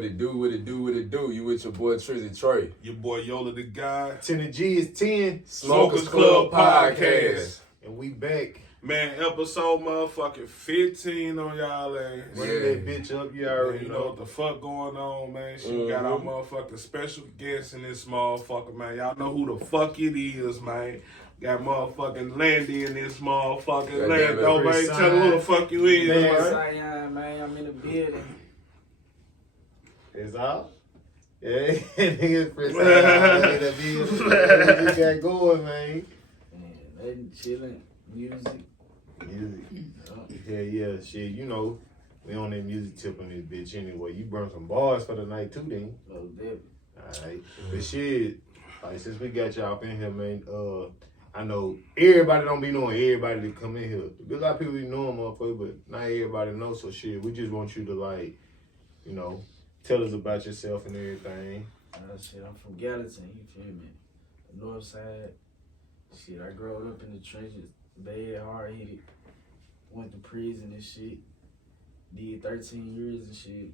What it do, what it do, what it do. You with your boy Trizzy Trey. Your boy Yola the guy. 10 and G is 10. Smokers Club Podcast. And we back. Man, episode motherfucking 15 on y'all ass. Running that bitch up, you already You know what the fuck going on, man. She got our motherfucking special guest in this motherfucker, man. Y'all know who the fuck it is, man. Got motherfucking Landy in this motherfucking land. Nobody tell who the fuck you is, man. Cyan, man, I'm in the building. It's out. Yeah, niggas pretty in the building. What you got going, man? Man, nothing, chilling, music. Yeah, shit, you know, we on that music tip on this bitch anyway. You burn some bars for the night too, then. Oh, David. Alright. But shit, like, since we got y'all up in here, man, I know everybody don't be knowing everybody that come in here. There's a lot of people be knowing motherfucker, but not everybody knows, so shit, we just want you to, like, you know, tell us about yourself and everything. Shit, I'm from Gallatin, you feel me? The north side. Shit, I grew up in the trenches, bad, hard-headed. Went to prison and shit. Did 13 years and shit.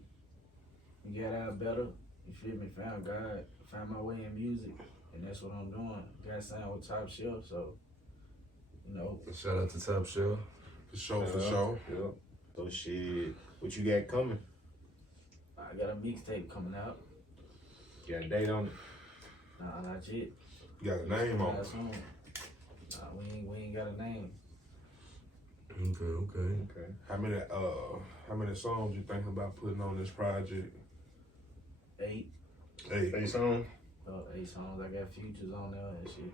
Got out better, you feel me? Found God, found my way in music, and that's what I'm doing. Got signed with Top Shelf, so, you know. Shout out to Top Shelf. For sure. Yep. So shit, what you got coming? I got a mixtape coming out. You got a date on it? Nah, not yet. You got a name on it. Nah, we ain't got a name. Okay. How many songs you thinking about putting on this project? 8. 8 songs? 8 songs. I got features on there and shit.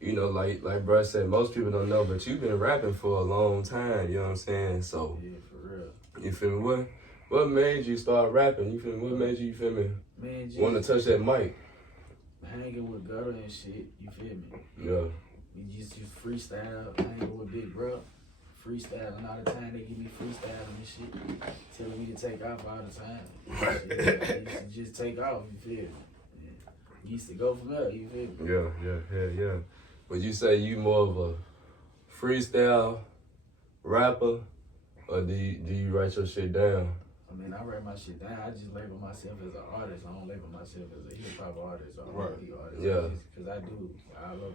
You know, like bruh said, most people don't know, but you've been rapping for a long time, you know what I'm saying? So, yeah, for real. You feel me? What made you start rapping? You feel me? What made you feel me? Man, just want to touch that mic? hanging with gutter and shit, you feel me? Yeah. We just freestyle, hanging with big bro. Freestyling all the time, they give me freestyling and shit, telling me to take off all the time. Shit, I used to just take off, you feel me? Yeah. Used to go from there, you feel me? Yeah. Would you say you more of a freestyle rapper, or do you write your shit down? I mean, I write my shit down. I just label myself as an artist. I don't label myself as a hip hop artist or R&B artist. Yeah. Because I love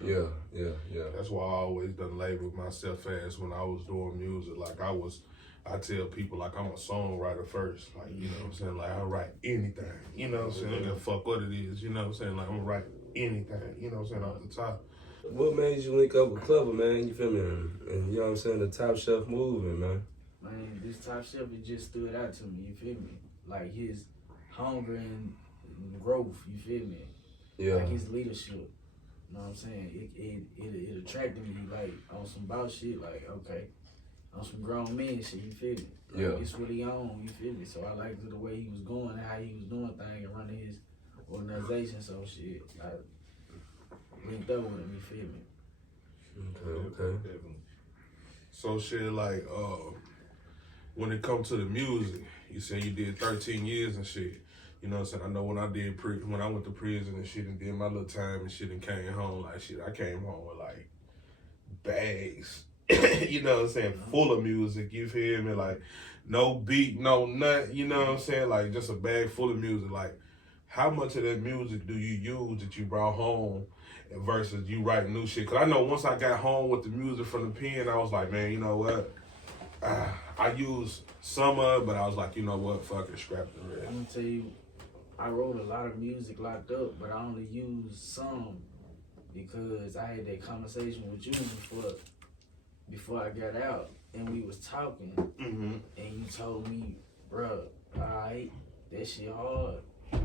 it. Yeah. That's why I always done labeled myself as when I was doing music. Like I tell people like I'm a songwriter first. Like, you know what I'm saying? Like I write anything. You know what I'm saying? I don't give a fuck what it is. You know what I'm saying? Like I'm gonna write anything. You know what I'm saying? Off the top. What made you link up with Clever, man? You feel me? And you know what I'm saying? The Top Shelf movement, man. Man, this Top Shelf, it just stood out to me, you feel me? Like his hunger and growth, you feel me? Yeah. Like his leadership, you know what I'm saying? It attracted me, like, on some bout shit, like, okay, on some grown man shit, you feel me? Like, Yeah. it's what he on, you feel me? So I liked the way he was going and how he was doing things and running his organization, so shit, I linked up with him, you feel me? Okay. So shit, like when it comes to the music, you say you did 13 years and shit. You know what I'm saying? I know when I went to prison and shit and did my little time and shit and came home, like shit, I came home with like bags, you know what I'm saying, full of music, you feel me? Like no beat, no nut, you know what I'm saying? Like just a bag full of music. Like how much of that music do you use that you brought home versus you writing new shit? Cause I know once I got home with the music from the pen, I was like, man, you know what? I used some of it, but I was like, you know what? Fuck it, scrap the rest. I'm gonna tell you, I wrote a lot of music locked up, but I only used some because I had that conversation with you before I got out, and we was talking, and you told me, bruh, alright, that shit hard.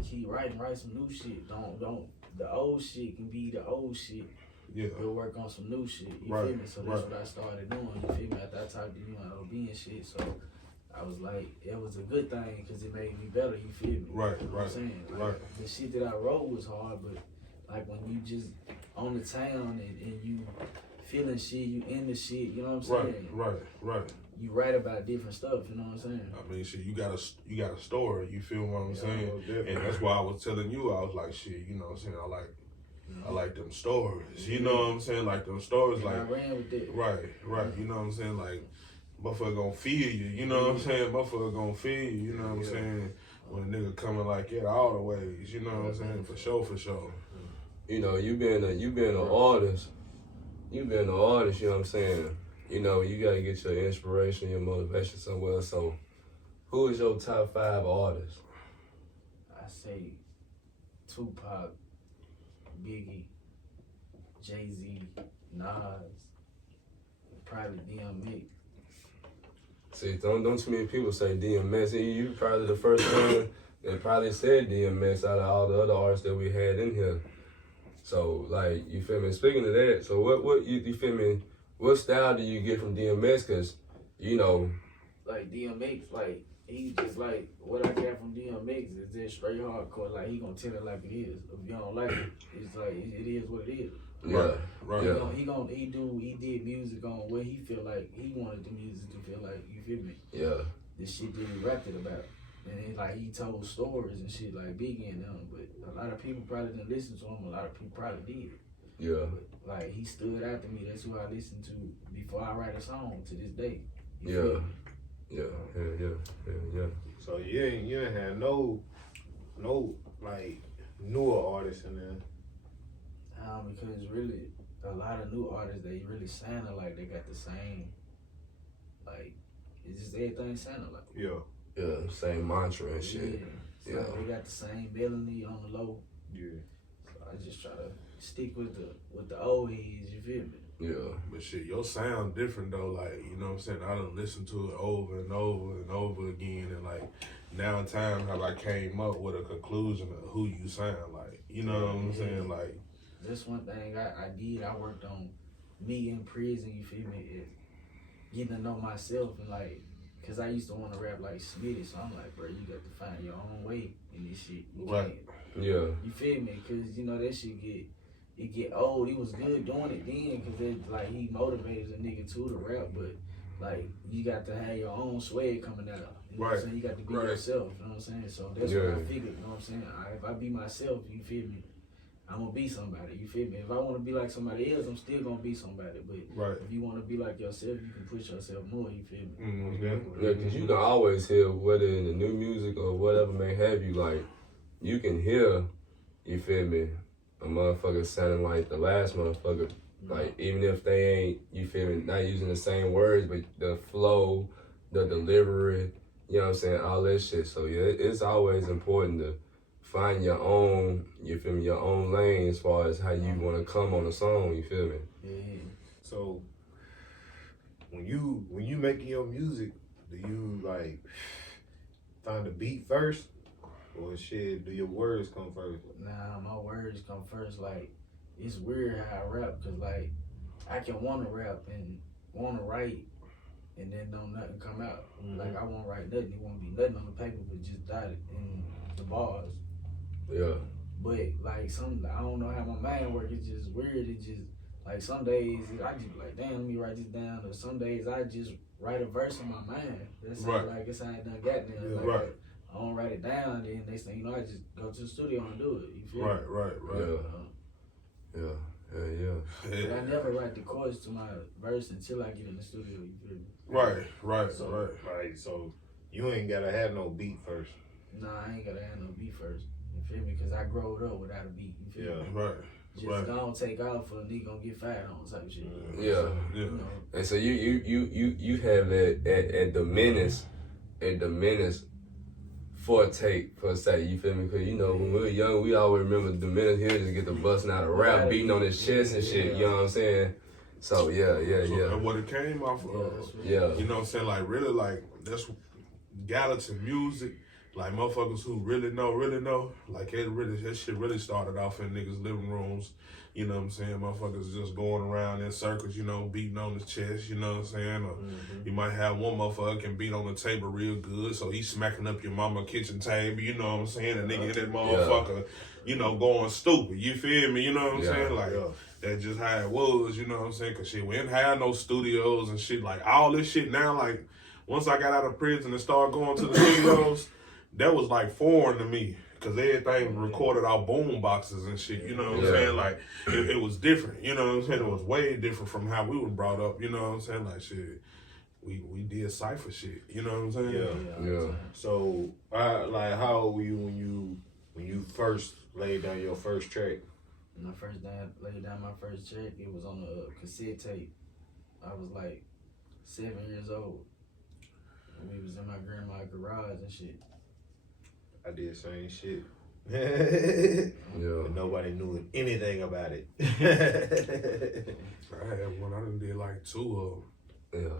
Keep writing, write some new shit. Don't. The old shit can be the old shit. Yeah. Go work on some new shit. You feel me? So that's what I started doing. You feel me? After I talked to you on OB and shit, so I was like, it was a good thing because it made me better. You feel me? Right. You know what I'm saying? Like, the shit that I wrote was hard, but like when you just on the town and you feeling shit, you in the shit. You know what I'm saying? Right. You write about different stuff. You know what I'm saying? I mean, shit, you got a story. You feel what I'm saying? Definitely. And that's why I was telling you, I was like, shit, you know what I'm saying? I like I like them stories. You know what I'm saying? Like them stories, And like I ran with that. right. You know what I'm saying? Like motherfucker gonna feel you. You know what I'm saying? Motherfucker gonna feel you. You know what I'm saying? When a nigga coming like that all the ways. You know what I'm saying? For sure. You know, you being an artist. You being an artist. You know what I'm saying? You know, you gotta get your inspiration, your motivation somewhere. So, who is your top 5 artists? I say Tupac, Biggie, Jay-Z, Nas, probably DMX. See, don't too many people say DMX. You probably the first one that probably said DMX out of all the other artists that we had in here. So, like, you feel me? Speaking of that, so what you feel me? What style do you get from DMX? Cause, you know, Like DMX, like he just like what I got from DMX is just straight hardcore. Like he gonna tell it like it is. If you don't like it, it's like it is what it is. yeah, Right. yeah, He did music on what he feel like he wanted the music to feel like. You feel me? yeah, The shit that he rapped it about. And then, like, he told stories and shit like Biggie and them, but a lot of people probably didn't listen to him. A lot of people probably did. yeah. But, like, he stood out to me. That's who I listen to before I write a song to this day. You Yeah. feel me? Yeah. So you ain't had no like newer artists in there. Because really, a lot of new artists, they really sound like they got the same, like, it's just everything sounding like. Yeah. Yeah, same mantra and shit. Yeah. It's Yeah. like they got the same melody on the low. Yeah. So I just try to stick with the old heads, you feel me? Yeah. But shit, your sound different though. Like, you know what I'm saying? I done listened to it over and over and over again. And like, now in time, have I came up with a conclusion of who you sound like. You know what I'm saying? Like, That's one thing I did. I worked on me in prison, you feel me? Is getting to know myself and like, cause I used to want to rap like Smitty, so I'm like, bro, you got to find your own way in this shit. You Right. can't- Yeah. You feel me? Cause you know that shit get old. He was good doing it then, cause it like he motivated a nigga too to rap, but like you got to have your own swag coming out. You know what I'm Right. saying? You got to be Right. yourself. You know what I'm saying? So that's Yeah. what I figured. You know what I'm saying? If I be myself, you feel me? I'm gonna be somebody. You feel me? If I want to be like somebody else, I'm still gonna be somebody. But right. if you want to be like yourself, you can push yourself more. You feel me? Mm-hmm. Yeah, cause you can always hear whether in the new music or whatever may have you, like, you can hear, you feel me, a motherfucker sounding like the last motherfucker. Like, even if they ain't, you feel me, not using the same words, but the flow, the delivery, you know what I'm saying, all that shit. So, yeah, it's always important to find your own, you feel me, your own lane as far as how you want to come on a song, you feel me? Yeah. So when you making your music, do you like find the beat first, or shit? Do your words come first? Nah, my words come first. Like, it's weird how I rap, cause like I can want to rap and want to write, and then don't nothing come out. Mhm. Like I won't write nothing. It won't be nothing on the paper, but just dotted in the bars. Yeah. But like I don't know how my mind works. It's just weird. It just like some days I just be like, damn, let me write this down. Or some days I just write a verse in my mind. That's Right. like it's how I done got there. Yeah, Like, right. I don't write it down. Then next thing you know, I just go to the studio and do it. You feel Right. me? Yeah. But I never write the chords to my verse until I get in the studio. You feel me? Right. So you ain't gotta have no beat first. Nah, I ain't gotta have no beat first. You feel me? Cause I growed up without a beat. You feel me? Right. Just Right. don't take off for a nigga gonna get fired on type shit. Yeah. Yeah. You know? And so you have it at the menace forte per se, you feel me? Cause you know when we were young, we always remember the menace here just get the busting out of rap, beating on his chest and shit. You know what I'm saying? So yeah. And what it came off of, Yeah. you know what I'm saying? Like, really, like, that's Gallatin music. Like, motherfuckers who really know. Like, that shit really started off in niggas' living rooms. You know what I'm saying? Motherfuckers just going around in circles, you know, beating on his chest, you know what I'm saying? Or you might have one motherfucker can beat on the table real good, so he's smacking up your mama kitchen table, you know what I'm saying? And nigga, that motherfucker, you know, going stupid, you feel me? You know what I'm saying? Like, that's just how it was, you know what I'm saying? Cause shit, we didn't have no studios and shit. Like, all this shit now, like, once I got out of prison and started going to the studios, that was like foreign to me. Cause everything recorded out boom boxes and shit, you know what I'm saying? Like, it was different, you know what I'm saying? It was way different from how we were brought up, you know what I'm saying? Like, shit, we did cypher shit, you know what I'm saying? Yeah. So, like, how old were you when you first laid down your first track? When I laid down my first track, it was on a cassette tape. I was like 7 years old. And we was in my grandma's garage and shit. I did the same shit. Yeah. And nobody knew anything about it. I had one, I done did like two of them.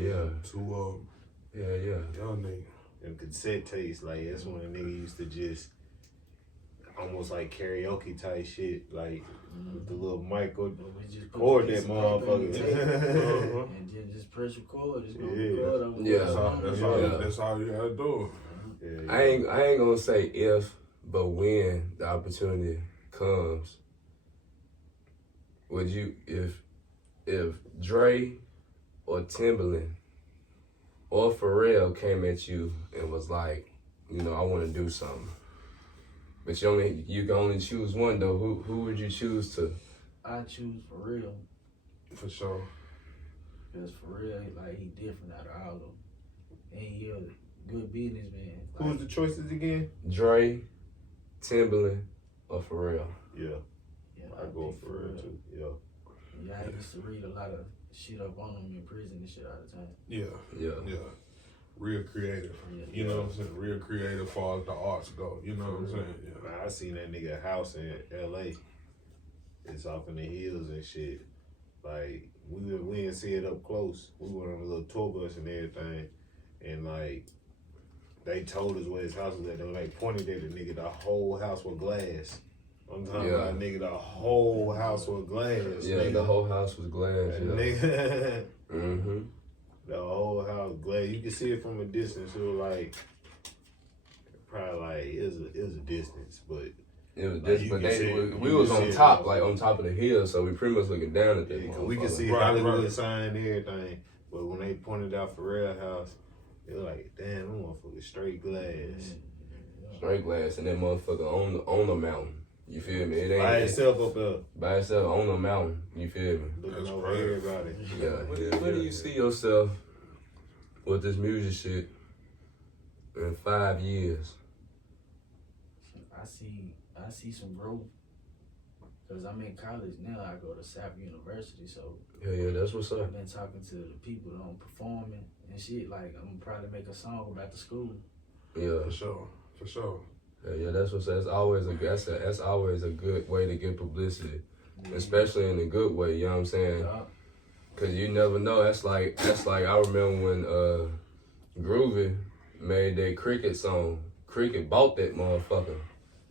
Yeah. Two of them. Yeah. Young nigga. And cassette tapes, like, that's when a nigga used to just almost like karaoke type shit, like with the little mic or We just record the that piece of paper in the tape, motherfucker. and then just press record. Just go Yeah. record over Yeah. That's all you gotta do. Yeah. I ain't gonna say if, but when the opportunity comes, would you, if Dre or Timberland or Pharrell came at you and was like, you know, I want to do something, but you can only choose one though, who would you choose to? I choose Pharrell. For sure. Because Pharrell, like, he different out of all of them. And he a good businessman. Who was the choices again? Dre, Timberland, or Pharrell? Yeah, Yeah, I go pick for it too. Yeah. Yeah, I used to read a lot of shit up on him in prison and shit all the time. Yeah. Real creative. Yeah. You know what I'm saying? Real creative as far as the arts go. You know what I'm saying? Yeah. Man, I seen that nigga house in LA. It's off in the hills and shit. Like, we didn't see it up close. We went on a little tour bus and everything. And like, they told us where his house was at. They were like pointed at the nigga. The whole house was glass. I'm talking about, nigga, the whole house was glass. Yeah, nigga. the whole house was glass. Yeah. Nigga. Mm-hmm. The whole house glass. You can see it from a distance. It was like, probably like, it was a distance, but It was like, just, you but can see they, it. we You was can on see it, top, motherfucker. like on top of the hill, so we pretty much looking down at that. yeah, 'cause we can see Right, Hollywood right. sign and everything. But when they pointed out Pharrell house, it was like, damn, that motherfucker straight glass. Straight glass, and that motherfucker on the mountain. You feel me? It ain't By itself up there, by itself on the mountain. You feel me? looking That's over right. everybody. Yeah. Where do you see yourself with this music shit in 5 years? I see some growth. Cause I'm in college now. I go to South University, so Yeah, that's what's up. I've been talking to the people on performing and shit. Like, I'm gonna probably make a song about the school. Yeah. For sure. Yeah, that's what's up. That's always a good way to get publicity, especially in a good way. You know what I'm saying? Yeah. Cause you never know. That's like I remember when Groovy made that Cricket song. Cricket bought that motherfucker.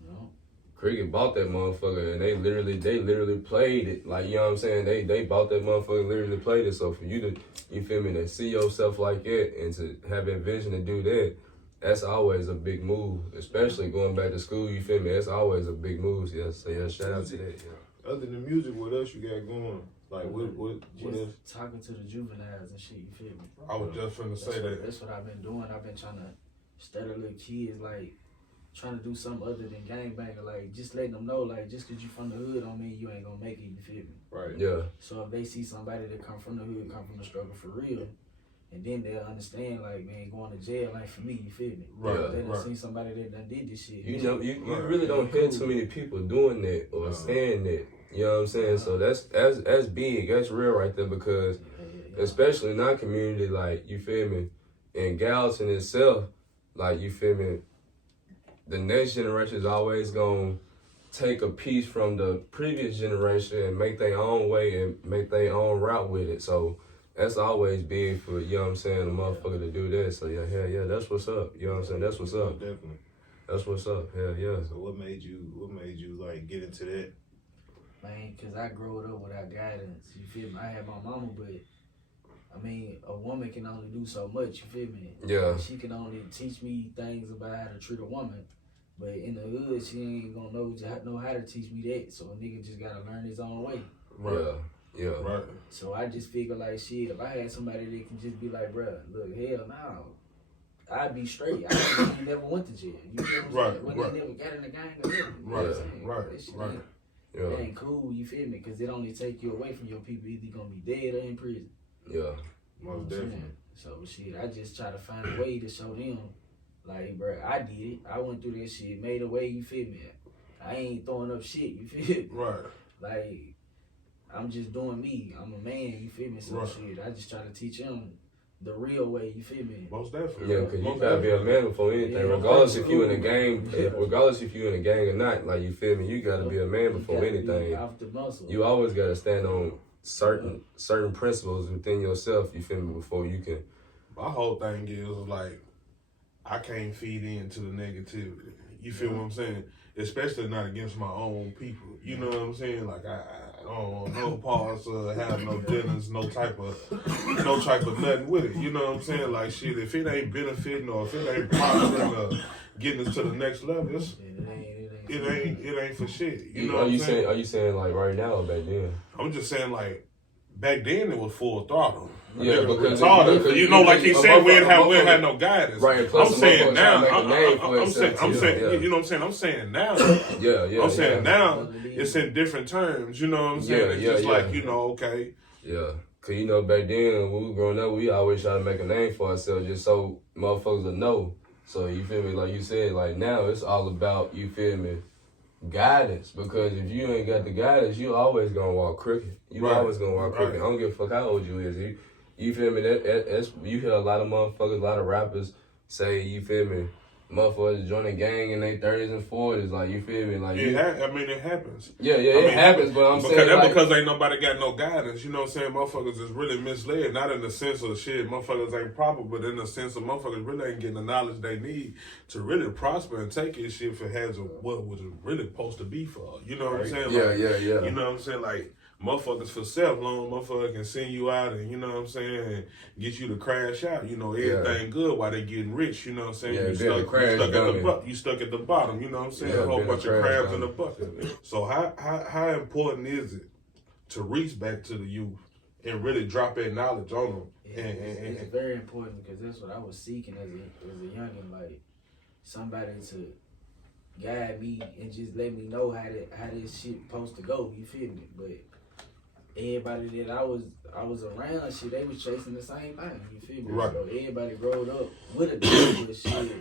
No. Cricket bought that motherfucker, and they literally played it. Like, you know what I'm saying? They bought that motherfucker, and literally played it. So for you to, you feel me, to see yourself like that and to have that vision to do that, that's always a big move. Especially going back to school, you feel me? That's always a big move. Yeah, so yeah, shout out to that. Yeah. Other than music, what else you got going? Like, what else? Just talking to the juveniles and shit, you feel me? I was just finna say that. That's what I've been doing. I've been trying to study little kids, like, trying to do something other than gangbanging, like, just letting them know, like, just cause you from the hood don't mean you ain't gonna make it, you feel me? Right. Yeah. So if they see somebody that come from the hood, come from the struggle for real, and then they'll understand, like, man, going to jail ain't for me, you feel me? Right, If they done right. seen somebody that done did this shit. You know, you Right. really don't hear too many people doing that or saying that. You know what I'm saying? So that's big. That's real right there because especially in our community, like, you feel me, in Gallatin itself, like, you feel me, the next generation is always gonna take a piece from the previous generation and make their own way and make their own route with it. So that's always big for, you know what I'm saying, a motherfucker to do that. So yeah, that's what's up. You know what I'm saying? That's what's up. Definitely. That's what's up. Hell yeah. So what made you like get into that? Man, cause I grew up without guidance. You feel me? I had my mama, but I mean, a woman can only do so much. You feel me? Yeah. She can only teach me things about how to treat a woman, but in the hood, she ain't gonna know how to teach me that. So a nigga just gotta learn his own way. Right. Yeah. Right. So I just figure like shit. If I had somebody that can just be like, bruh, look, hell no, I'd be straight. I never went to jail. You feel what I'm saying? When right. they never got in the gang or nothing. Right, That shit right. It ain't cool, you feel me? Because it only take you away from your people. Either you gonna be dead or in prison. Yeah. Most definitely. So shit, I just try to find a way to show them, like, bro, I did it. I went through that shit, made a way. You feel me? I ain't throwing up shit. You feel me? Right. Like, I'm just doing me. I'm a man. You feel me? So shit, I just try to teach them the real way. You feel me? Most definitely. Yeah, because you gotta be a man before anything, regardless if you in a gang, regardless if you in a gang or not. Like, you feel me? You gotta be a man before anything. Off the muscle. You always gotta stand on certain principles within yourself. You feel me? Before you can. My whole thing is like, I can't feed into the negativity. You feel what I'm saying? Especially not against my own people. You know what I'm saying? Like I don't want no parts have no dinners, no type of nothing with it. You know what I'm saying? Like shit, if it ain't benefiting or if it ain't prospering or getting us to the next level, it ain't for shit. You know what I'm saying? Are you saying like right now or back then? I'm just saying like back then it was full throttle. Yeah, because you know, like he said, we had no guidance. Right. I'm saying now. I'm saying, you know what I'm saying? I'm saying now. I'm saying now. It's in different terms. You know what I'm saying? It's just like, you know, okay. Yeah. Cause you know back then when we were growing up, we always try to make a name for ourselves just so motherfuckers will know. So you feel me? Like you said, like now it's all about, you feel me, guidance. Because if you ain't got the guidance, you always gonna walk crooked. Always gonna walk crooked. I don't give a fuck how old you is. You feel me? That's you hear a lot of motherfuckers, a lot of rappers say, you feel me, motherfuckers join a gang in their 30s and 40s. Like, you feel me? Like it happens. Yeah, it happens. But I'm saying that's because ain't nobody got no guidance. You know what I'm saying? Motherfuckers is really misled. Not in the sense of shit, motherfuckers ain't proper, but in the sense of motherfuckers really ain't getting the knowledge they need to really prosper and take this shit for what was really supposed to be for. You know what I'm saying? Yeah, like, yeah. You know what I'm saying? Like, motherfuckers for self-loan, motherfucker can send you out and, you know what I'm saying, and get you to crash out. You know, everything good while they getting rich, you know what I'm saying? You stuck at the bottom, you know what I'm saying? A whole bunch of crabs in the bucket. So how important is it to reach back to the youth and really drop that knowledge on them? It's very important because that's what I was seeking as a youngin', like somebody to guide me and just let me know how this shit supposed to go. You feel me? But everybody that I was around, shit, they was chasing the same thing. You feel me? Right. So everybody growed up with a deal with shit.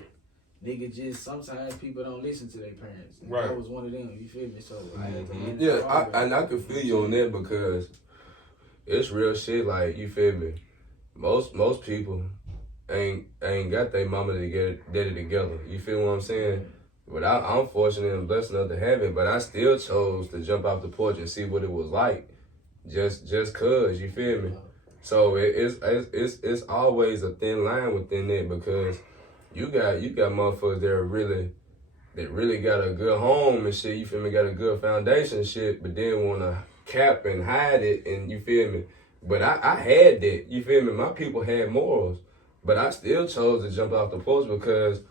Nigga, just sometimes people don't listen to their parents. And right. I was one of them. You feel me? So I had to learn. Yeah, I can feel you on that because it's real shit. Like, you feel me? Most people ain't got their mama to get daddy together. You feel what I'm saying? But I'm fortunate and blessed enough to have it. But I still chose to jump off the porch and see what it was like. Just cause, you feel me? So it's always a thin line within that because you got motherfuckers that really got a good home and shit, you feel me, got a good foundation and shit, but then wanna cap and hide it, and you feel me? But I had that, you feel me? My people had morals, but I still chose to jump off the porch because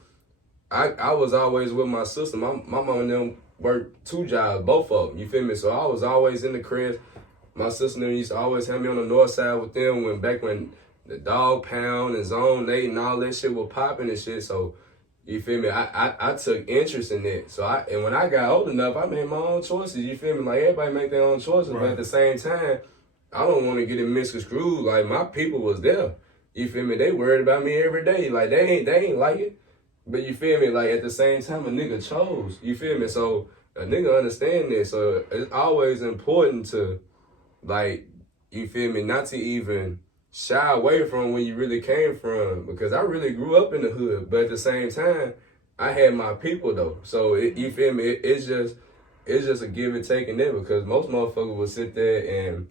I was always with my sister. My mom and them worked 2 jobs, both of them, you feel me? So I was always in the crib. My sister and them used to always have me on the north side with them back when the dog pound and zone 8 and all that shit was popping and shit. So, you feel me? I took interest in that. So and when I got old enough, I made my own choices. You feel me? Like everybody make their own choices, right. But at the same time, I don't want to get it misconstrued. Like my people was there. You feel me? They worried about me every day. Like they ain't like it. But you feel me? Like at the same time, a nigga chose. You feel me? So a nigga understand that. So it's always important to, like, you feel me, not to even shy away from where you really came from, because I really grew up in the hood, but at the same time, I had my people though. So you feel me? It's just a give and take in there, because most motherfuckers will sit there and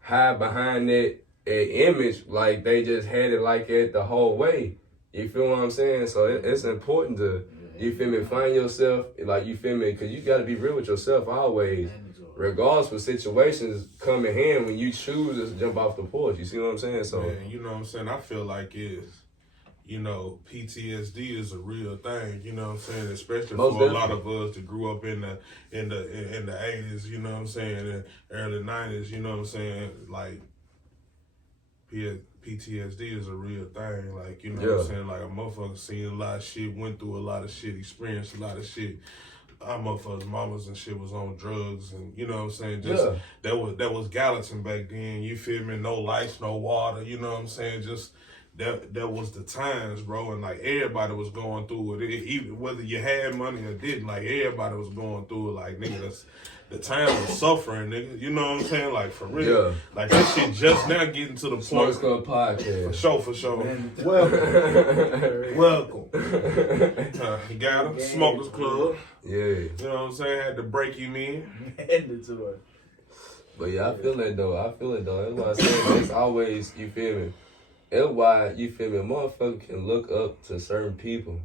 hide behind that image like they just had it like that the whole way. You feel what I'm saying? So it's important to, you feel me, find yourself, like, you feel me, because you got to be real with yourself always. Regardless of situations come in hand when you choose to jump off the porch. You see what I'm saying? So, man, you know what I'm saying? I feel like PTSD is a real thing, you know what I'm saying? Especially most for definitely. A lot of us that grew up in the 80s, you know what I'm saying, and early 90s, you know what I'm saying? Like, PTSD is a real thing. Like, you know what I'm saying? Like, a motherfucker seen a lot of shit, went through a lot of shit, experienced a lot of shit. Our motherfuckers' mamas and shit was on drugs, and you know what I'm saying? Just that was Gallatin back then. You feel me? No lights, no water. You know what I'm saying? Just that was the times, bro. And like everybody was going through it, even whether you had money or didn't. Like everybody was going through it. Like nigga, the time was suffering, nigga. You know what I'm saying? Like for real. Yeah. Like that shit just now getting to the point. Smoke Club Podcast. For sure. Welcome. You got him. Smokers Club. Yeah. You know what I'm saying? Had to break him in. But yeah, I feel it though. That's why I say it's always, you feel me? That's why, you feel me, a motherfucker can look up to certain people.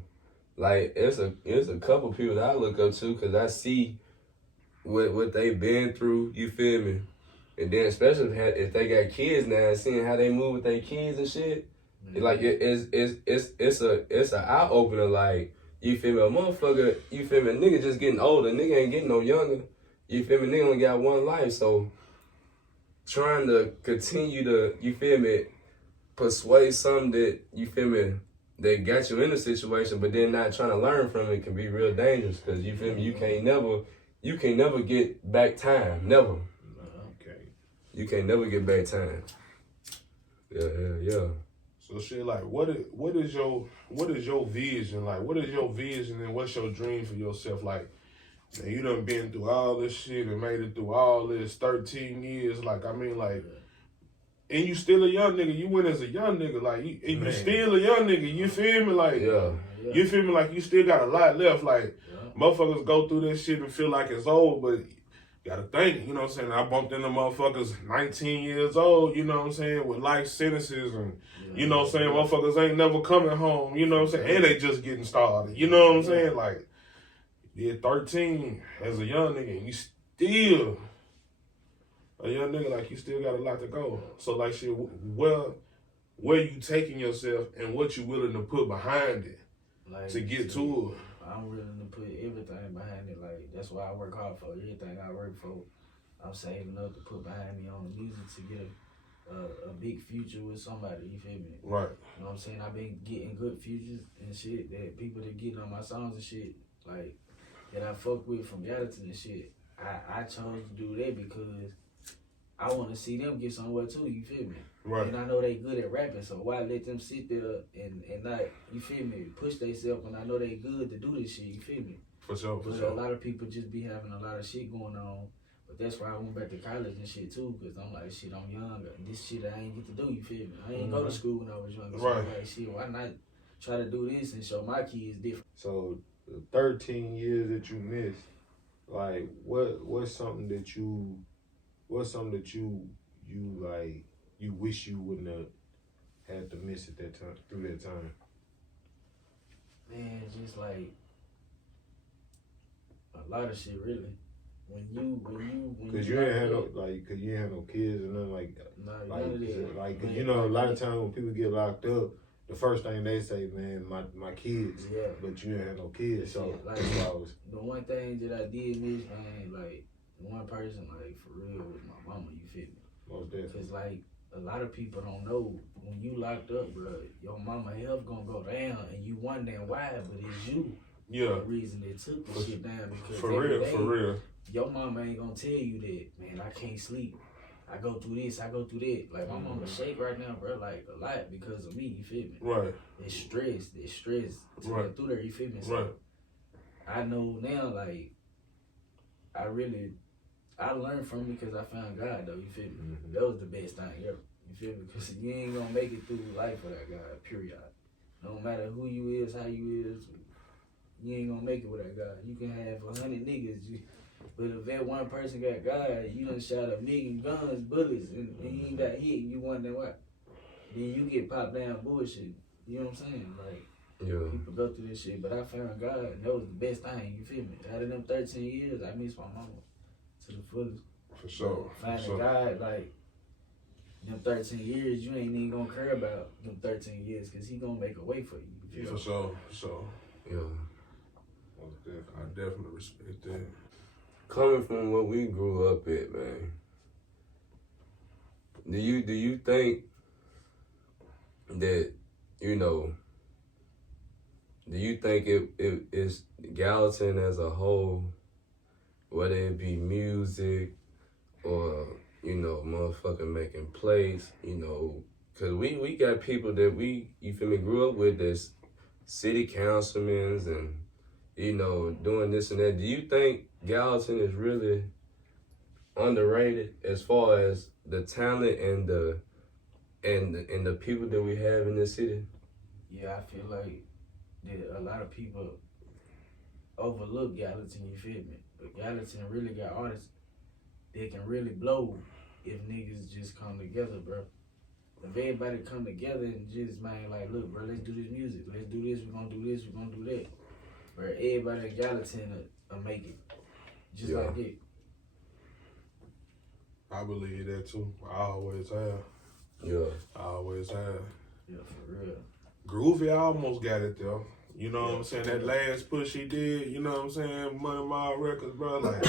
Like, it's a couple people that I look up to because I see what they been through, you feel me? And then especially if they got kids now, seeing how they move with their kids and shit, like it's an eye opener. Like, you feel me? A motherfucker, you feel me? A nigga just getting older. Nigga ain't getting no younger. You feel me? Nigga only got one life, so trying to continue to, you feel me, persuade something that, you feel me, that got you in the situation, but then not trying to learn from it can be real dangerous. Cause you feel me, you can't never get back time, never. Okay. You can't never get back time. Yeah. So shit, like, what is your vision? Like, what is your vision and what's your dream for yourself? Like, man, you done been through all this shit and made it through all this 13 years. Like, I mean, like, and you still a young nigga. You went as a young nigga. Like, you still a young nigga. You feel me? Like, you feel me? Like, you still got a lot left. Like, motherfuckers go through this shit and feel like it's old, but gotta think, you know what I'm saying? I bumped into motherfuckers 19 years old, you know what I'm saying, with life sentences and, you know what I'm saying, motherfuckers ain't never coming home, you know what I'm saying, and they just getting started, you know what I'm saying? Like, yeah, 13 as a young nigga, you still a young nigga, like, you still got a lot to go. So, like, shit, where you taking yourself and what you willing to put behind it, like, to get to it. I'm willing to put everything behind it. Like, that's why I work hard for everything I work for. I'm saving up to put behind me on the music to get a big future with somebody, you feel me? Right. You know what I'm saying? I've been getting good futures and shit that people that getting on my songs and shit, like, that I fuck with from Gallatin and shit. I chose to do that because I want to see them get somewhere too, you feel me? Right. And I know they good at rapping, so why let them sit there and not, you feel me, push themselves when I know they good to do this shit, you feel me? For sure. A lot of people just be having a lot of shit going on, but that's why I went back to college and shit too, because I'm like, shit, I'm young, this shit I ain't get to do, you feel me? I ain't go to school when I was younger, so I'm like, shit, why not try to do this and show my kids different? So, the 13 years that you missed, like, what's something that you like, you wish you wouldn't have had to miss at that time, through that time? Man, just like a lot of shit, really. Cause you ain't had no kids or nothing like that. Nah, like, cause you know, a lot of times when people get locked up, the first thing they say, man, my kids. Yeah. But you ain't had no kids, so like, the one thing that I did miss, man, like, one person, like, for real, was my mama, you feel me? Most definitely. Cause, like, a lot of people don't know, when you locked up, bro, your mama health gonna go down, and you wondering why, but it's you. Yeah. The reason they took the shit down, because for real. Your mama ain't gonna tell you that, man, I can't sleep. I go through this, I go through that. Like, my mama shake right now, bro, like, a lot because of me, you feel me? Right. It's stress to get through there, you feel me? So, I know now, like, I learned from it because I found God, though, you feel me? Mm-hmm. That was the best thing ever, you feel me? Because you ain't gonna make it through life without God, period. No matter who you is, how you is, you ain't gonna make it without God. You can have 100 niggas, but if that one person got God, you done shot 1,000,000 guns, bullets, and he ain't got hit, you wonder why. Then you get popped down bullshit, you know what I'm saying? Like, people go through this shit, but I found God, and that was the best thing, you feel me? Out of them 13 years, I miss my mama to the fullest. For sure. Finding God, like, them 13 years, you ain't even gonna care about them 13 years, because he gonna make a way for you. You feel for sure. Yeah. I definitely respect that. Coming from what we grew up at, man, do you think that, you know, do you think it is Gallatin as a whole, whether it be music or, you know, motherfucking making plays, you know, because we got people that you feel me, grew up with that's city councilmen and, you know, doing this and that. Do you think Gallatin is really underrated as far as the talent and the people that we have in this city? Yeah, I feel like that a lot of people overlook Gallatin, you feel me? But Gallatin really got artists that can really blow if niggas just come together, bro. If everybody come together and just, man, like, look, bro, let's do this music. Let's do this, we're gonna do this, we're gonna do that. Bro, everybody in Gallatin will make it. Just like that. I believe that too. I always have. Yeah. I always have. Yeah, for real. Groovy almost got it though. You know what I'm saying? That last push he did, you know what I'm saying? Money Mile Records, bro. Like,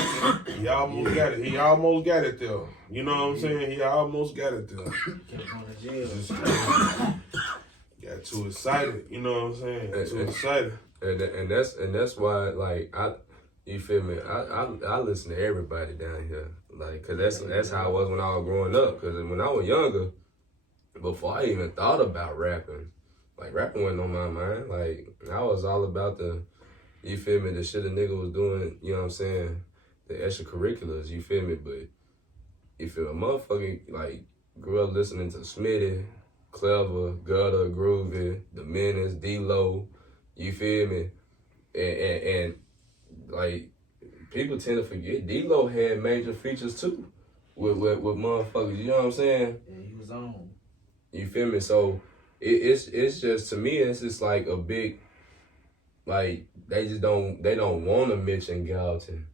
he almost got it. He almost got it there. You know what I'm saying? He almost got it there. Kept on the jail. Just got too excited. You know what I'm saying? Too excited. And that's why, like, you feel me? I listen to everybody down here, like, cause that's how I was when I was growing up. Cause when I was younger, before I even thought about rapping, like, rapping wasn't on my mind. Like, I was all about you feel me, the shit a nigga was doing, you know what I'm saying, the extracurriculars, you feel me? But you feel a motherfucker, like, grew up listening to Smitty, Clever, Gutter, Groovy, The Menace, D-Lo, you feel me? And like, people tend to forget, D-Lo had major features too with motherfuckers, you know what I'm saying? Yeah, he was on. You feel me? So, it's just, to me, it's just like a big, like, they don't want to mention Gallatin.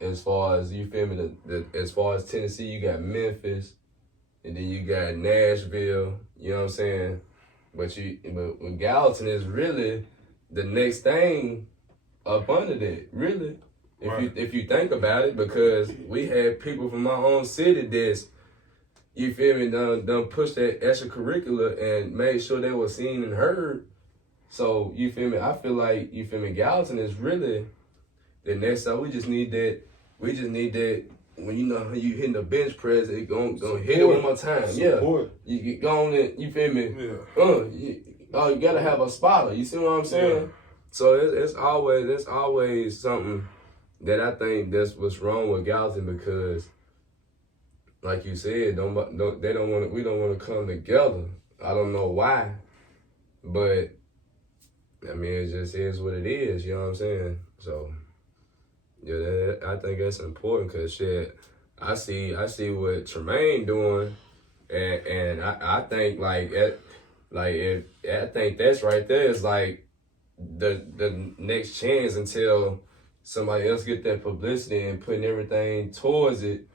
As far as, you feel me, as far as Tennessee, you got Memphis, and then you got Nashville, you know what I'm saying? But Gallatin is really the next thing up under that, really. If you think about it, because we had people from our own city that's, you feel me, done push that extracurricular and made sure they were seen and heard. So, you feel me, I feel like, you feel me, Gallatin is really the next time. We just need that when you hitting the bench press, it gonna hit it one more time. Support. Yeah. You get going and, you feel me? Yeah. You gotta have a spotter. You see what I'm saying? Yeah. So it's always something that I think that's what's wrong with Gallatin, because, like you said, we don't want to come together. I don't know why, but I mean, it just is what it is. You know what I'm saying? So yeah, I think that's important, because shit, I see what Tremaine doing, and I think I think that's right there is like the next chance until somebody else get that publicity and putting everything towards it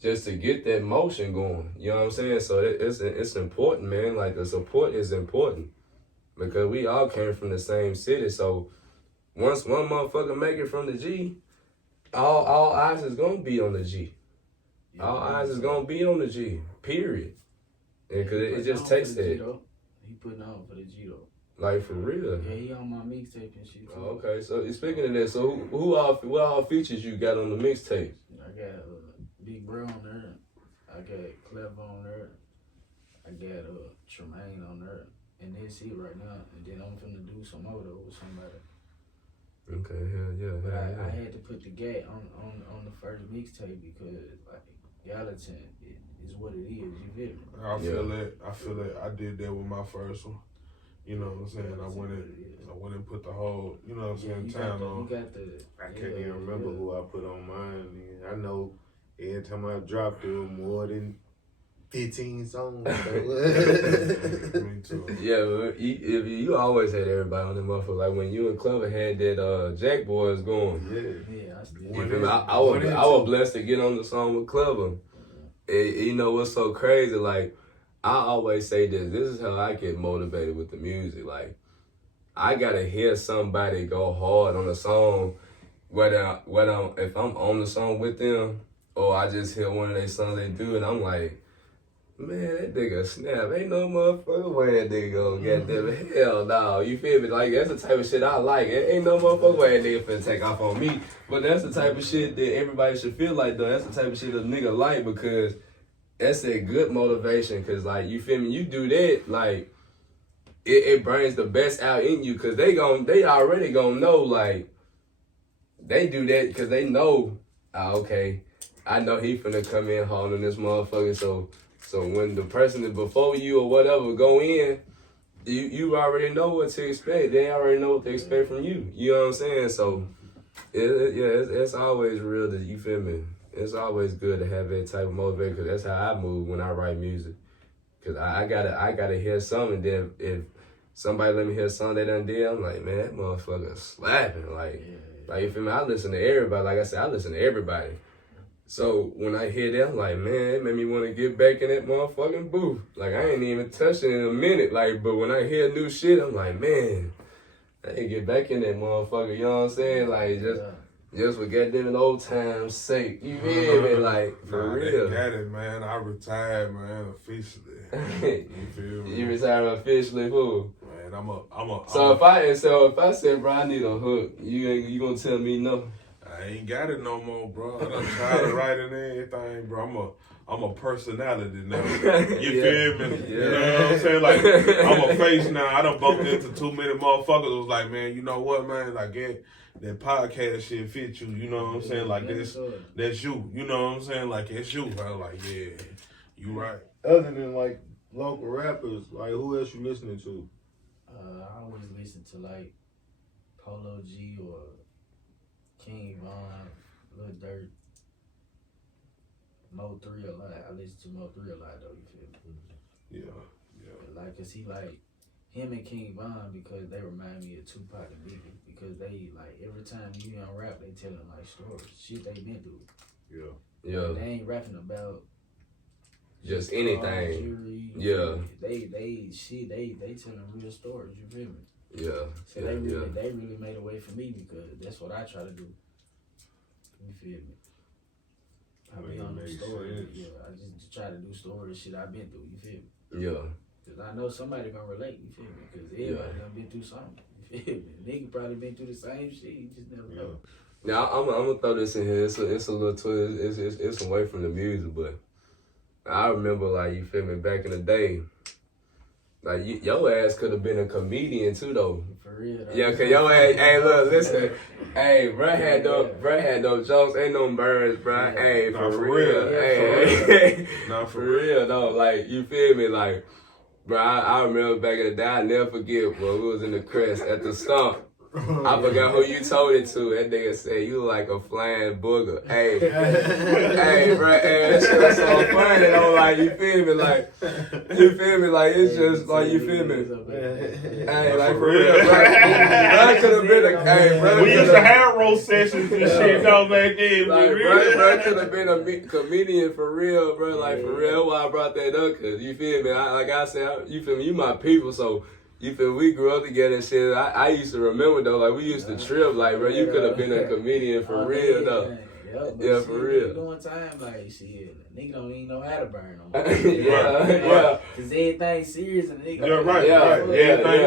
just to get that motion going. You know what I'm saying? So it's important, man. Like, the support is important, because we all came from the same city. So once one motherfucker make it from the G, all eyes is gonna be on the G. Yeah, all eyes is gonna be on the G. Period. And cause it just takes that. He putting on for the G though. Like, for real. Yeah, he on my mixtape and shit too. Oh, okay, so speaking of that, so what all features you got on the mixtape? I got Big Bro on there. I got Clever on there. I got Tremaine on there. And that's it right now. And then I'm finna do some more though with somebody. Okay, yeah. But I had to put the gap on the first mixtape, because like Gallatin is what it is. You feel me? I feel that. I did that with my first one. You know what I'm saying? I went and put the whole, you know what I'm saying, time on. I can't even remember who I put on mine. I know every time I dropped, there was more than 15 songs. Me too. Yeah, but you always had everybody on the motherfucker. Like, when you and Clever had that Jack Boys going. Yeah, I still. You feel me? I was blessed to get on the song with Clever. And, you know what's so crazy? Like, I always say this is how I get motivated with the music. Like, I gotta hear somebody go hard on a song, whether if I'm on the song with them, or I just hear one of their songs they do, and I'm like, Man, that nigga snap. Ain't no motherfucker way that nigga go goddamn it. Hell no. You feel me? Like, that's the type of shit I like. Ain't no motherfucker way that nigga finna take off on me. But that's the type of shit that everybody should feel like, though. That's the type of shit a nigga like, because that's a good motivation. Because, like, you feel me? You do that, like, it brings the best out in you. Because they already gonna know, like, they do that because they know, okay, I know he finna come in hard on this motherfucker, so when the person is before you or whatever go in, you already know what to expect. They already know what to expect from you. You know what I'm saying? So, it's always real that, you feel me? It's always good to have that type of motivation, because that's how I move when I write music. Because I gotta hear something, then if somebody let me hear something they done did, I'm like, man, that motherfucker slapping. Like, you feel me? I listen to everybody. Like I said, I listen to everybody. So when I hear that, I'm like, man, it made me want to get back in that motherfucking booth. Like, I ain't even touched it in a minute. Like, but when I hear new shit, I'm like, man, I ain't get back in that motherfucker. You know what I'm saying? Like, just for goddamn old time's sake. You feel me? Like, for real. They got it, man. I retired, man, officially. You feel me? You retired officially, fool. Man, I'm a. So if I said, bro, I need a hook, you gonna tell me no? I ain't got it no more, bro. I done tried to write and everything, bro. I'm a personality now. You feel me? Yeah. You know what I'm saying? Like, I'm a face now. I done bumped into too many motherfuckers who was like, man, you know what, man? Like, that podcast shit fit you. You know what I'm saying? Like, that's you. You know what I'm saying? Like, it's you. I was like, yeah, you right. Other than, like, local rappers, like, who else you listening to? I always listen to, like, Polo G or King Von, Lil Durk, Mo 3 a lot. I listen to Mo 3 a lot, though, you feel me? Yeah. Like, cause he like, him and King Von, because they remind me of Tupac and Biggie. Because they, like, every time you on rap, they telling, like, stories. Shit they been through. Yeah. Like, they ain't rapping about Just cars, anything. jewelry, Yeah. They telling real stories, you feel me? Yeah. So they really made a way for me, because that's what I try to do. You feel me? I be on the story. Yeah, I just try to do stories, shit I've been through, you feel me? Yeah. Cause I know somebody gonna relate, you feel me? Cause everybody done been through something, you feel me? Nigga probably been through the same shit, you just never know. Now I'm gonna throw this in here. It's a little twist. It's away from the music, but I remember, like, you feel me, back in the day, like, your ass could have been a comedian too, though. For real. Yeah, cause your ass, hey, look, listen, hey, bruh had no jokes, ain't no birds, bruh. Hey, Nah, for for real. real. Hey, Nah, for real, though. Like, you feel me, like, bruh, I remember back in the day, I never forget when we was in the crest at the stump. I forgot who you told it to. That nigga said, you like a flying booger. Hey, hey, bro, hey, that shit was so funny, though. Like, you feel me? Like, it's just, like, you feel me? Hey, like, for real, bro could have been a, hey, bro. We used to have roast sessions and shit, though, back then. Like, bro could have been a comedian for real, bro. Like, for real. That's why I brought that up, because, you feel me? Like I said, you feel me? You my people, so. You feel we grew up together and shit. I used to remember, though, like, we used to trip, like, bro, you could have been a comedian for real, though. Yeah, for real. Doing time, like, shit, nigga don't even know how to burn no more. Yeah. Cause everything serious and nigga. Yeah, right. Yeah.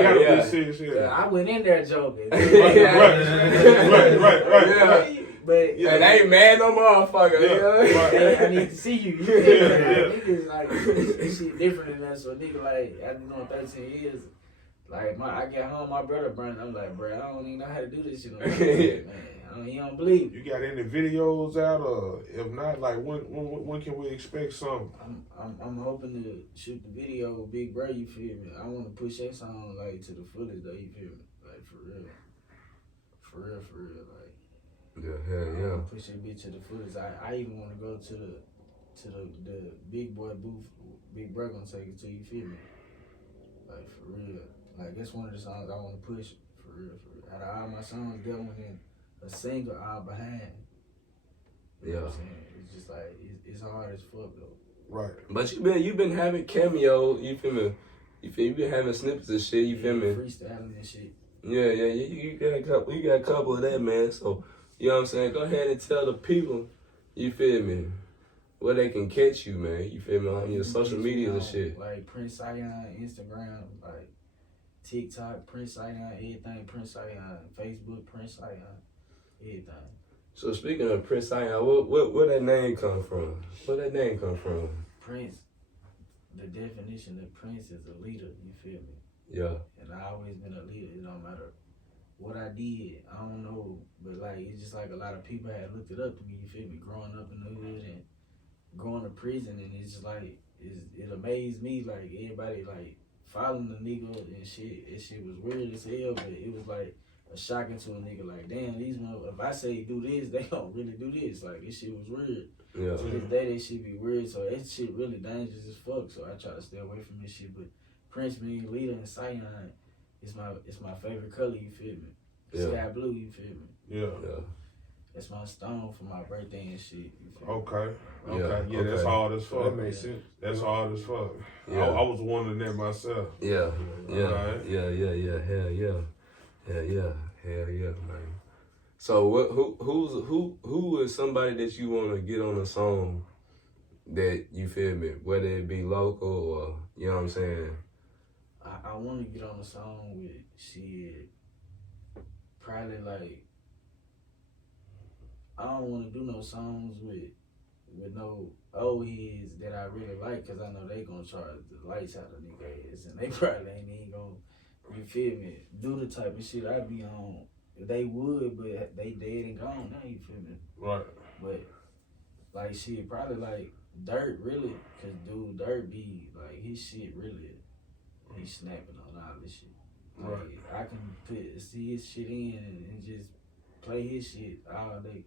Gotta be serious. Yeah, I went in there joking. Right. Yeah. But and they ain't mad no motherfucker. I need to see you. Niggas like this shit different than that. So nigga, like, I've been doing 13 years. Like, I get home, my brother burned. I'm like, bro, I don't even know how to do this shit. Man, he don't believe You got any videos out, or if not, like, when can we expect some? I'm hoping to shoot the video with Big Bro. You feel me? I want to push that song, like, to the fullest, though. You feel me? Like, for real. Like, Yeah. I want to push that bitch to the fullest. I even want to go to the big boy booth. Big Bro gonna take it to, you feel me? Like, for real. Like, that's one of the songs I want to push, for real. Out of all my songs, that one in a single all behind. You know what I'm saying? It's just like, it's hard as fuck, though. Right. But you've been having cameo, you feel me? You been having snippets of shit, you feel me? Freestyling and shit. Yeah, you got a couple of that, man. So, you know what I'm saying? Go ahead and tell the people, you feel me? where they can catch you, man. You feel me? On your social media and shit. Like Prince Cyan, Instagram, like TikTok, Prince Cyan, everything Prince Cyan, Facebook, Prince Cyan, everything. So speaking of Prince Cyan, where that name come from? Where that name come from? Prince, the definition of Prince is a leader, you feel me? Yeah. And I always been a leader. It don't matter what I did. I don't know, but like it's just like a lot of people had looked it up to me. You feel me? Growing up in the hood and going to prison, and it's just like it amazed me. Like everybody like following the nigga and shit. That shit was weird as hell, but it was like a shocking to a nigga. Like damn, these motherfuckers. If I say do this, they don't really do this. Like this shit was weird. Yeah. To this day, that shit be weird. So that shit really dangerous as fuck. So I try to stay away from this shit, but. Prince being leader and Cyan is my favorite color, you feel me? Yeah. Sky blue, you feel me? Yeah. That's my stone for my birthday and shit. You feel me? Okay. Yeah, That's okay. hard as fuck. That makes sense. That's hard as fuck. Yeah. I was wondering that myself. Yeah. Alright. Yeah. Hell yeah, man. So who is somebody that you want to get on a song that you feel me, whether it be local or you know what I'm saying? I want to get on a song with shit. Probably like I don't want to do no songs with no old heads that I really like, cause I know they gonna charge the lights out of nigga ass, and they probably ain't even gonna, you feel me, do the type of shit I be on. They would, but they dead and gone now, you feel me? Right. But like shit, probably like Dirt really, cause dude Dirt be like his shit really, he snapping on all this shit. Like, Right. I can see his shit in and just play his shit all day.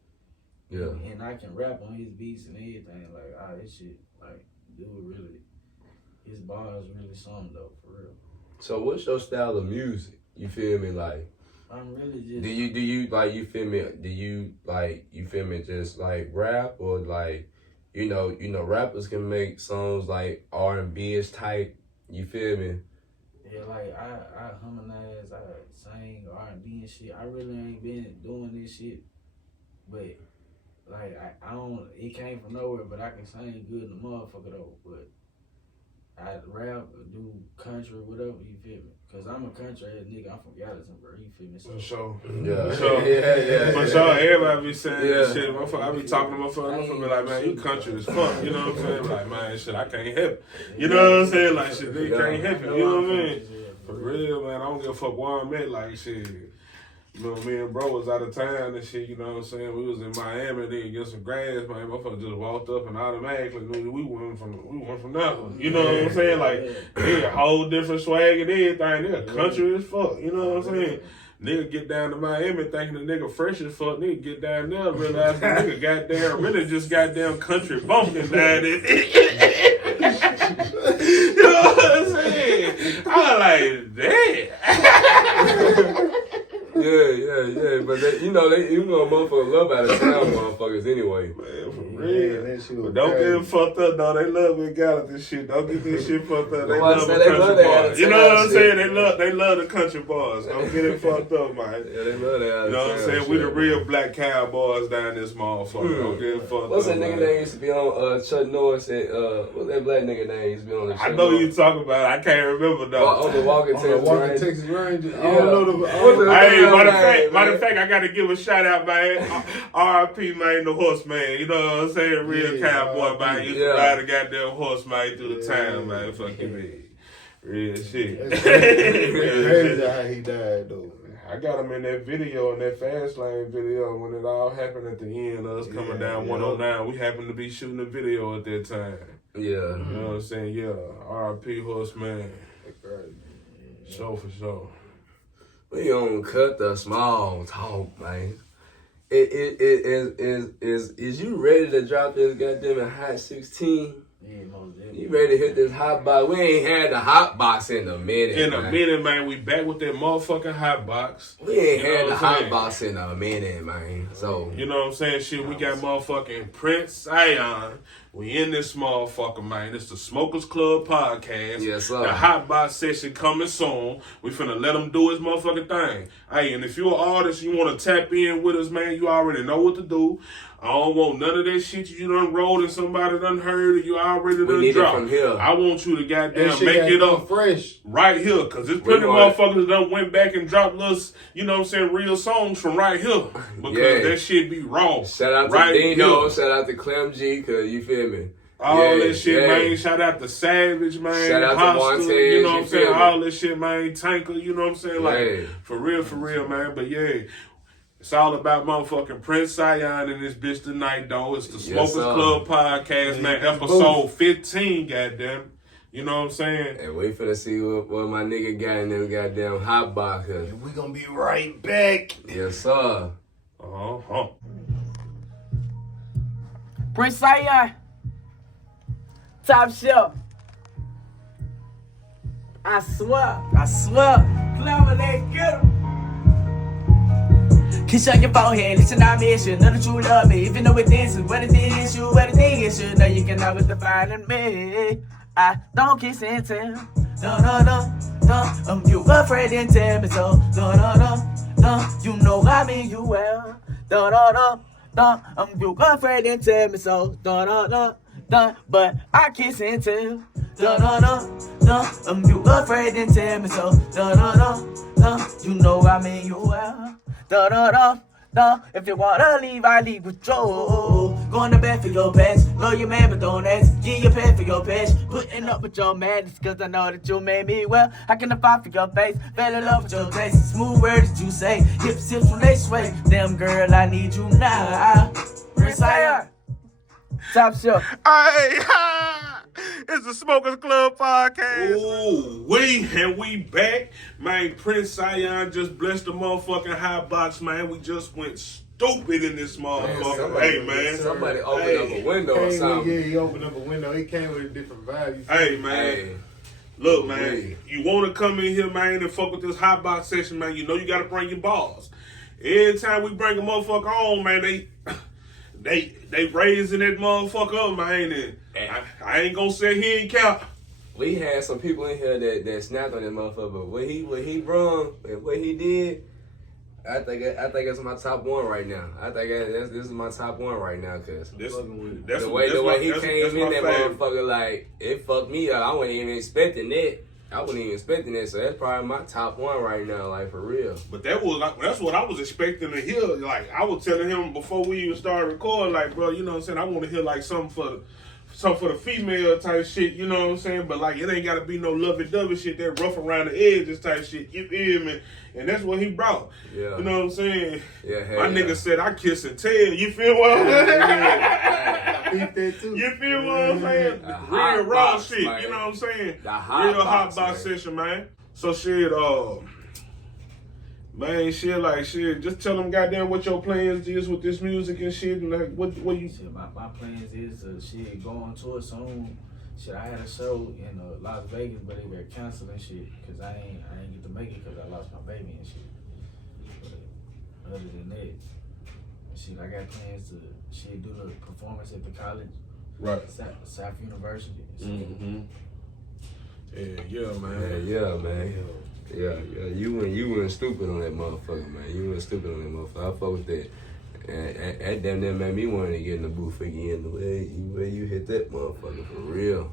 Yeah. And I can rap on his beats and everything. Like, this shit, like, dude really, his bars really something though, for real. So what's your style of music? You feel me? Like, I'm really just. do you like, you feel me? Do you like, you feel me? Just like rap or like, you know, rappers can make songs like R&B-ish type. You feel me? Yeah, like I harmonize, I sing R&B and shit. I really ain't been doing this shit, but like I don't. It came from nowhere, but I can sing good in the motherfucker though. But I rap, do country, whatever. You feel me? Cause I'm a country ass nigga. I'm from Gallatin, bro. You feel me? So, For sure. Yeah. For sure. Yeah. For sure. Everybody be saying Yeah. this shit. Motherfucker, I be talking to motherfucker be like, man, you country as fuck. You know what I'm saying? Like, man, shit, I can't help it. You know what I'm saying? Like, shit, they can't help it. You know what I mean? For real, man, I don't give a fuck where I'm at. Like, shit, you know, me and bro was out of town and shit, you know what I'm saying? We was in Miami, then get some grass, man. Motherfucker just walked up and automatically knew we went from that one. You know what I'm saying? Like, they a whole different swag and everything. They a country as fuck. You know what I'm saying? Nigga get down to Miami thinking the nigga fresh as fuck. Nigga get down there realize the nigga goddamn really just goddamn country bumpkin down there. You know what I'm saying? I was like, damn. Yeah. But you know, motherfuckers love out of town motherfuckers anyway. Man, for Yeah, real. that shit was But don't get crazy. it fucked up, though. They love me Gallatin shit. Don't get this shit fucked up. They Well, I love said the they love country that bars. You know out-of-town what I'm shit. saying? They love the country bars. Don't get it fucked up, man. Yeah, they love that out of You know what I'm town saying? We the shit, real man. black cowboys down this motherfucker. Don't get it fucked What's up. that nigga man. name used to be on Chuck Norris at what's that black nigga name used to be on the I Chuck know Norris? you talking about it. I can't remember, though. On the Walking On the Texas Walking Ranger. Texas Ranger. I Yeah. don't know the. What the- Hey, matter man, of fact, I gotta give a shout out, man. R.I.P. man, the horse man. You know what I'm saying? Real Yeah, cowboy, R.I.P. man. Used Yeah. to ride a goddamn horse, man, through the Yeah. town, man. Fucking me. Real shit. That's Real crazy shit. how he died though. I got him in that video, in that Fast Lane video, when it all happened at the end of us coming Yeah, down yeah. 109. We happened to be shooting a video at that time. Yeah. You know what I'm saying? Yeah. R.I.P. Horseman. Sure for sure. We don't cut the small talk, man. Is you ready to drop this goddamn hot 16? Yeah, most definitely. You ready to hit this hot box? We ain't had the hot box in a minute. In a man. minute, man, we back with that motherfucking hot box. We ain't You know had the what I'm hot saying? box in a minute, man. So You know what I'm saying? Shit, we got motherfucking Prince Cyan. We in this motherfucker, man. It's the Smokers Club podcast. Yes, sir. The hot box session coming soon. We finna let him do his motherfucking thing. Hey, and if you're an artist, you want to tap in with us, man, you already know what to do. I don't want none of that shit you done rolled and somebody done heard or you already We done need it dropped. from here. I want you to That goddamn shit make gotta it come up fresh. right here. Cause it's plenty want it. motherfuckers done went back and dropped us, you know what I'm saying, real songs from right here. Because Yeah. that shit be raw. Shout out to right Dino, here. shout out to Clem G, cause you feel me. All that shit, man. Shout out to Savage, man. Shout out to Hostile, Montez, you know what you I'm saying? feel me? All that shit, man. Tanker, you know what I'm saying? Like, Yeah. for real, man. But yeah, it's all about motherfucking Prince Cyan and this bitch tonight, though. It's the Smokers sir. Club podcast, man. Yeah, Episode 15, goddamn. You know what I'm saying? And we finna see what my nigga got in them goddamn hot boxes. And we gonna be right back. Yes, sir. Uh-huh. Prince Cyan, top shelf. I swear, clever, let's get 'em. Kiss on your forehead, listen, I miss you. Know that you love me, even though it dances. What it is, you, what it is, you know you can always define in me. I don't kiss and tell. No. You afraid and tell me so. No. You know I mean you well. No. You afraid and tell me so. No. But I kiss and tell. No. You afraid and tell me so. No. You know I mean you well. No. If you wanna leave, I leave with Joe. Going to bed for your pants. Love your man, but don't ask. Give your pet for your pets. Putting up with your madness, cause I know that you made me well. I can fight for your face. Fell in love with your taste. Smooth words you say. Hips when they sway. Damn girl, I need you now. Prince Cyan. Top shelf. Hey, it's the Smokers Club podcast. Ooh, we back. Man, Prince Cyan just blessed the motherfucking hot box, man. We just went stupid in this motherfucker. Hey, man. Somebody opened up a window or something. Yeah, he opened up a window. He came with a different vibe. Hey, man. Hey. Look, man, you want to come in here, man, and fuck with this hot box session, man, you know you got to bring your balls. Every time we bring a motherfucker on, man, they raising that motherfucker up, man, and I ain't gonna say he ain't count. We had some people in here that snapped on that motherfucker, but what he brung and what he did, I think it's my top one right now. I think this is my top one right now, cause the way he came in that motherfucker, like, it fucked me up. I wasn't even expecting that. So that's probably my top one right now, like, for real. But that's what I was expecting to hear. Like, I was telling him before we even started recording, like, bro, you know what I'm saying? I want to hear like something for the female type shit, you know what I'm saying? But like, it ain't gotta be no lovey-dovey shit, that rough around the edges type shit. You feel me? And that's what he brought. Yeah. You know what I'm saying? Yeah. My nigga said I kiss and tell. You feel what I'm saying? I beat that too. You feel what I'm saying? Real raw box, shit. man. You know what I'm saying? The hot Real box, hot box man. session, man. So shit, man, shit, just tell them goddamn what your plans is with this music and shit, and like what you. Shit, my plans is to go on tour soon. Shit, I had a show in Las Vegas, but it got canceled and shit, cause I ain't get to make it cause I lost my baby and shit. But other than that, shit, I got plans to do the performance at the college, Right. South University. Mm-hmm. Yeah, man. Yeah, man. Yeah. You went stupid on that motherfucker, man. I fuck with that. And that damn near made me want to get in the booth again. The way you hit that motherfucker for real.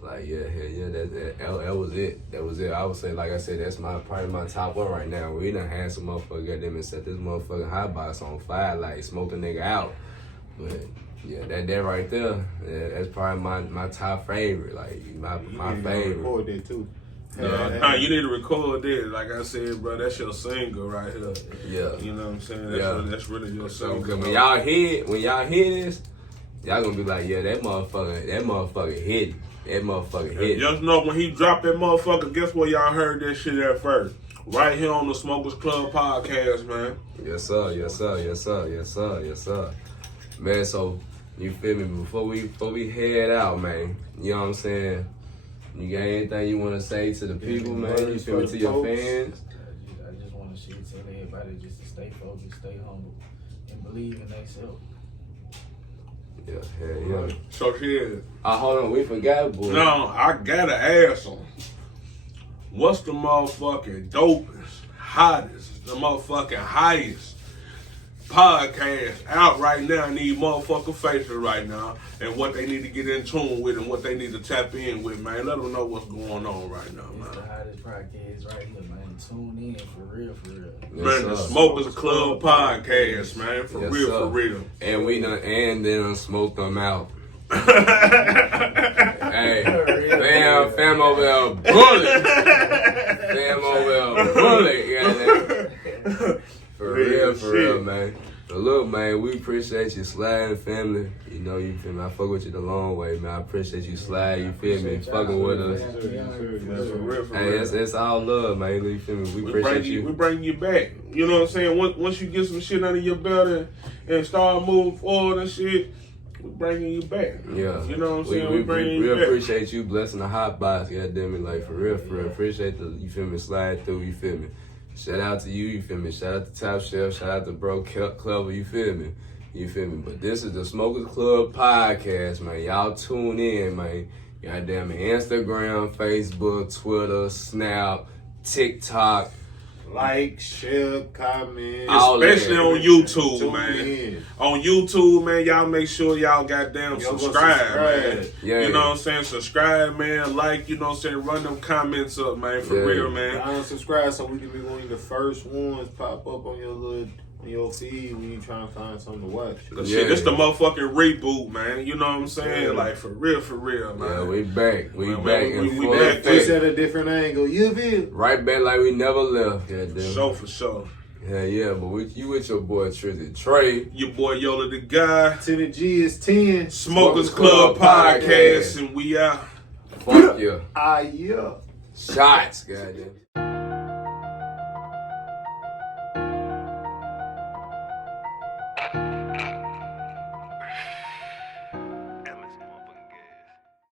Like, yeah, that was it. That was it. I would say, like I said, that's probably my top one right now. We done had some motherfucker goddamn and set this motherfucking hot box on fire, like smoke a nigga out. But yeah, that right there, that's probably my top favorite. Like my favorite. Record that too. Nah, you need to record that. Like I said, bro, that's your single right here. Yeah. You know what I'm saying? That's really your So, single. when y'all hear this, y'all gonna be like, yeah, that motherfucker hit. That motherfucker hit. Just know when he dropped that motherfucker, guess where y'all heard that shit at first? Right here on the Smokers Club podcast, man. Yes, sir. Man, so you feel me? Before we head out, man, you know what I'm saying? You got anything you want to say to the people, man? You feel me, to your fans? I just want to tell everybody just to stay focused, stay humble, and believe in themselves. Yeah. So shit. Hold on, we forgot, boy. No, I gotta ask him. What's the motherfucking dopest, hottest, the motherfucking highest podcast out right now. I need motherfucking faces right now and what they need to get in tune with and what they need to tap in with, man. Let them know what's going on right now, man. It's the hottest podcast right here, man. Tune in for real, for real. Man, the Smokers Club podcast, man. For real, for real. And we done, and then smoked them out. Hey, fam over there, bullet. Fam over there, bullet. Yeah, for real, man. But look, man, we appreciate you sliding, family. You know, you feel me? I fuck with you the long way, man. I appreciate you sliding, you feel me? Fucking with us. Hey, it's all love, man. You feel me? We appreciate you. We bring you back. You know what I'm saying? Once you get some shit under your belt and start moving forward and shit, we bringing you back. Yeah. You know what I'm saying? We bringing you back. We appreciate you blessing the hot box, goddamn it. Like, for real. Appreciate you feel me? Slide through, you feel me? Shout out to you feel me? Shout out to Top Chef, shout out to Bro Clever, you feel me? But this is the Smokers Club podcast, man. Y'all tune in, man. Goddamn it. Instagram, Facebook, Twitter, Snap, TikTok. Like, share, comment. Especially on YouTube, man. On YouTube, man, y'all make sure y'all goddamn subscribe, man. Yeah. You know what I'm saying? Subscribe, man. Like, you know what I'm saying? Run them comments up, man. For real, man. Unsubscribe so we can be one of the first ones pop up on your feed when you trying to find something to watch. Cause shit, this the motherfucking reboot, man. You know what I'm saying? Yeah. Like, for real, man. Yeah, we back. We man, back. We back. Just at a different angle. You feel? Right back like we never left. For sure. Yeah, but you with your boy Trizzy Trey. Your boy Yola the Guy. To the G is 10. Smokers Club podcast, and we out. Fuck yeah. Yeah. Shots, goddamn.